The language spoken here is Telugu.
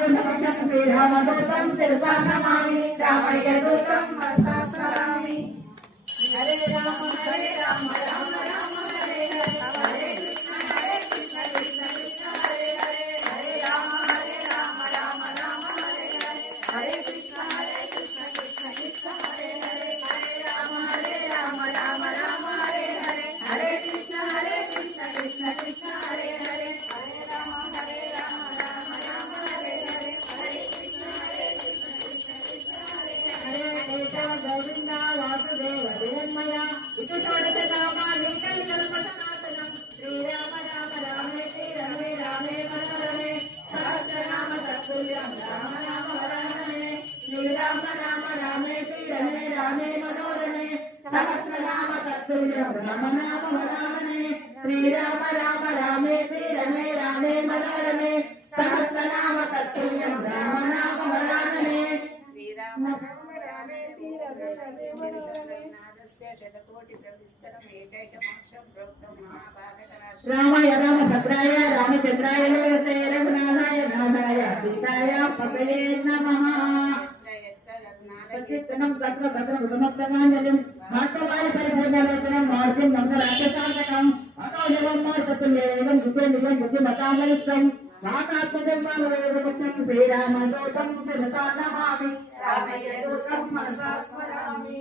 శ్రీరామదూతం శిరసా నమామి రామయ్య దూతం మనసా స్మరామి హరే రామ రామ రామ హరే హరే హరే కృష్ణ కృష్ణ కృష్ణ హరే హరే హరే రామ రామ రామ హరే హరే హరే కృష్ణ కృష్ణ కృష్ణ హరే హరే హరే రామ రామ రామ హరే హరే హరే కృష్ణ కృష్ణ కృష్ణ హరే హరే హరే రామ రామ రామ హరే హరే హరే కృష్ణ కృష్ణ కృష్ణ హరే హరే కేశవ గోవింద వాసుదేవ జగన్మయ ఇటు షోడశ నామాని కల్పసనాతనం శ్రీరామ రామ రామేతి రమే రామే మనోరమే సహస్రనామ తత్తుల్యం రామ నామ వరాననే శ్రీరామ రామ రామేతి రమే రామే మనోరమే సహస్రనామ తత్తుల్యం రామ నామ వరాననే శ్రీరామ రామ రామేతి రమే రామే మనోరమే సహస్రనామ తత్తుల్యం రామ నామ వరాననే శ్రీరామ రామ రామేతి రమే రమే మనోరమే శతకోటి ప్రవిస్తరం ఏకైకమక్షం ప్రోక్తం మహాభారతరాశి రామాయ రామభద్రాయ రామచంద్రాయ వేదసే రఘునాథాయ నాథాయ సీతాయ పతయే నమః సత్యనం తత్ర తత్ర ఉదమస్తనాంజలిం భాస్కరాయ పరిపూర్ణలోచనం మార్గం మంగళాఖ్యసాధకం అతోజలం మార్గతుల్యేవం సుఖేంద్రియం బుద్ధిమతామనిష్టం వాతాత్మజన్మానవేదముఖ్యం శ్రీరామదూతం శిరసా నమామి రామయ్య దూతం మనసా స్మరామి